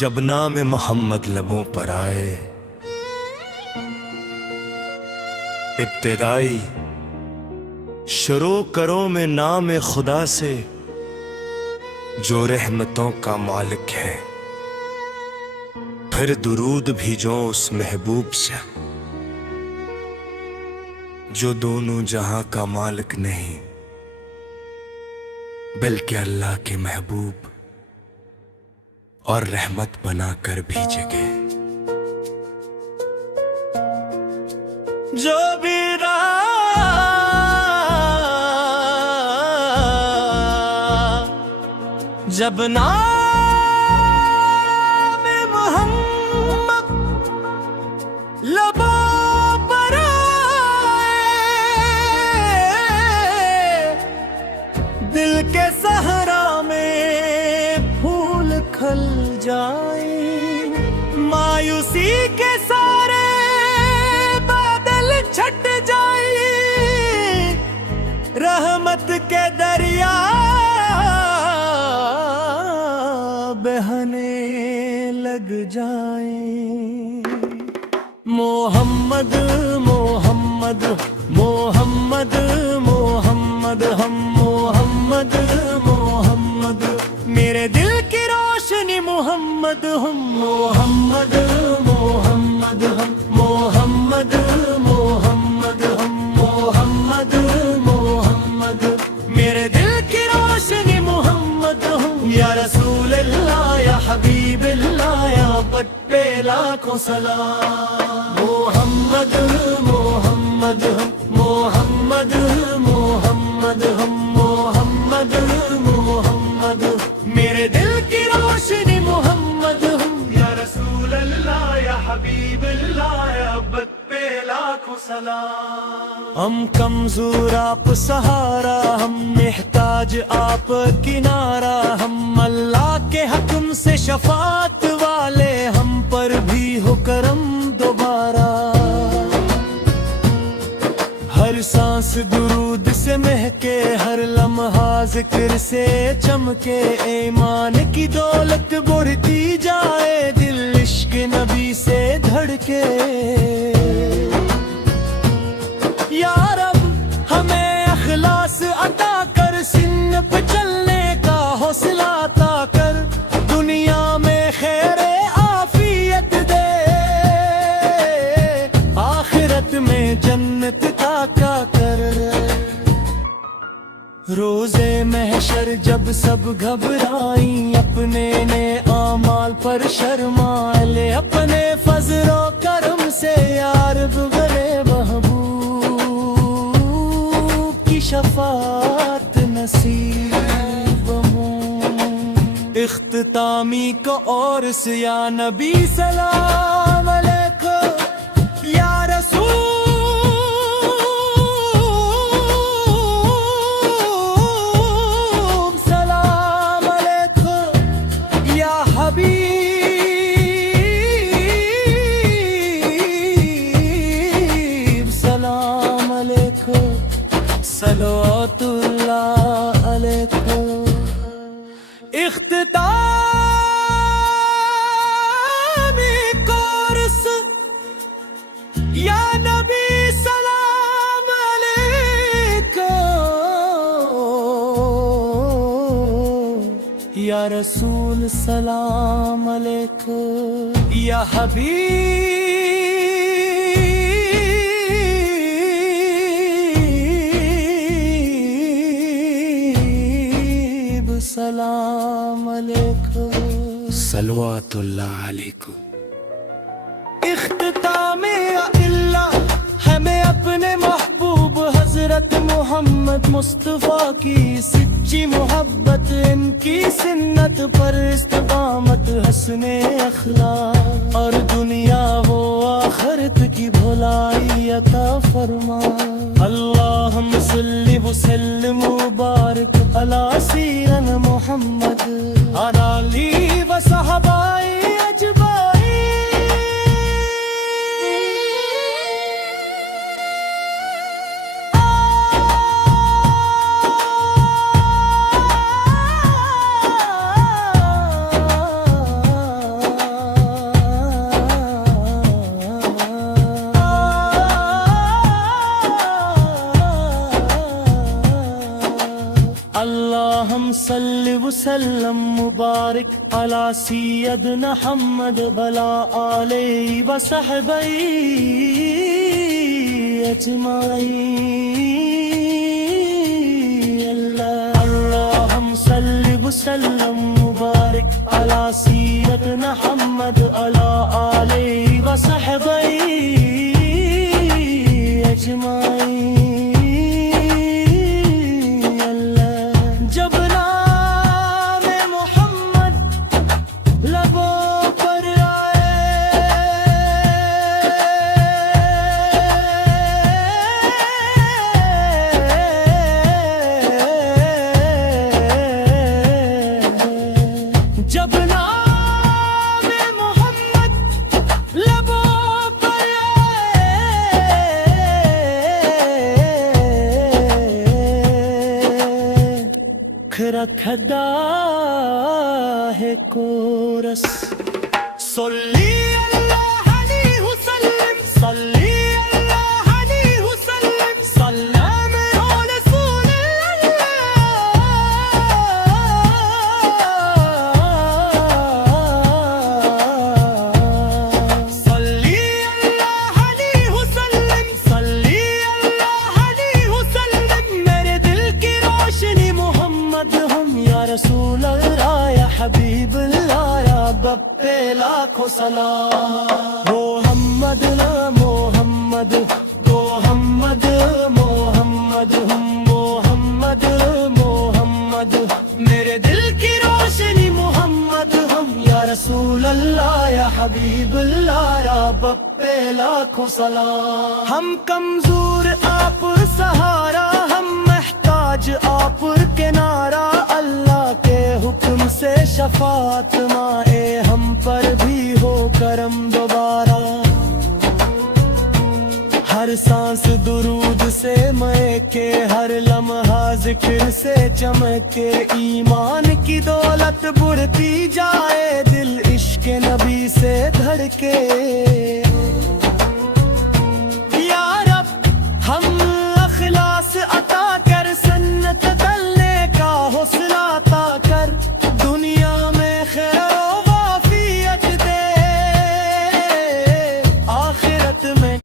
جب نام محمد لبوں پر آئے، ابتدائی شروع کرو میں نام خدا سے جو رحمتوں کا مالک ہے، پھر درود بھیجو اس محبوب سے جو دونوں جہاں کا مالک نہیں بلکہ اللہ کے محبوب اور رحمت بنا کر بھیجے گئے۔ جو بھی جب نام محمد لبوں پر آئے، دل کے صحرا میں پھول کھل جائیں، مایوسی کے سارے بادل چھٹ جائیں، رحمت کے دریا بہنے لگ جائیں۔ محمد محمد محمد محمد ہم محمد محمد، میرے دل کی روشنی محمد ہم محمد محمد ہم محمد محمد ہم محمد محمد، میرے دل کی روشنی محمد ہم، یا رسول اللہ یا حبیب اللہ یا بٹ پہ لاکھوں سلام۔ محمد محمد ہم محمد محمد ہم محمد محمد، میرے دل کی روشنی محمد ہم، یا رسول اللہ یا حبیب اللہ یا بٹ پہ لاکھوں سلام۔ ہم کمزور آپ سہارا، ہم محتاج آپ کنارہ، ہم اللہ کے حکم سے شفاعت والے، ہم پر بھی ہو کرم دوبارہ، ہر سانس درود سے مہکے، ہر لمحہ ذکر سے چمکے، ایمان کی دولت بڑھتی جائے، دل عشق نبی سے دھڑکے، یا رب ہمیں اخلاص عطا کر، سن پہ چلنے کا حوصلہ عطا کر، دنیا میں خیر عافیت دے، آخرت میں جنت عطا کر۔ روزے محشر جب سب گھبرائیں، اپنے نے اعمال پر شرما لے، اپنے فضل و کرم سے یار بغلے محبوب کی شفاعت نصیب ہوں۔ اختتامی کو اور سے یا نبی سلام علیکم، یا رسول سلام علیکم، یا حبیب سلام علیکم، صلوات اللہ علیکم۔ اختتامی کورس، یا نبی سلام علیکم، یا رسول سلام علیکم، یا حبیب سلام علیکم، صلوات اللہ علیکم۔ اختتام اللہ ہمیں اپنے محبوب حضرت محمد مصطفیٰ کی سچی محبت، ان کی سنت پر استقامت، حسن اخلاق اور دنیا و آخرت کی بھلائی عطا فرما۔ اللہم صلی وسلم مبارک علی سیدنا محمد علی آلہ و صحبہ اجمعین۔ وسلم مبارک علی سیدنا محمد وعلی آلہ وصحبہ اجمعین اللہم صلی وسلم مبارک علی سیدنا محمد وعلی آلہ وصحبہ اجمعین رکھدا ہے کورس صلی اللہ علیہ وسلم صلی اللہ علیہ وسلم سلام رسول اللہ صلی اللہ علیہ وسلم صلی اللہ علیہ وسلم میرے دل کی روشنی محمد یا رسول اللہ یا حبیب اللہ یا بپے لاکھوں سلام محمد محمد محمد محمد محمد محمد میرے دل کی روشنی محمد ہم یا رسول اللہ یا حبیب اللہ یا بپے لاکھوں سلام ہم کمزور آپ سہارا ہم محتاج آپ کنارہ اللہ کے حکم سے شفاعت مائے ہم پر بھی ہو کرم دوبارہ ہر سانس درود سے مہکے ہر لمحہ ذکر سے چمکے ایمان کی دولت بڑھتی جائے دل عشق نبی سے دھڑکے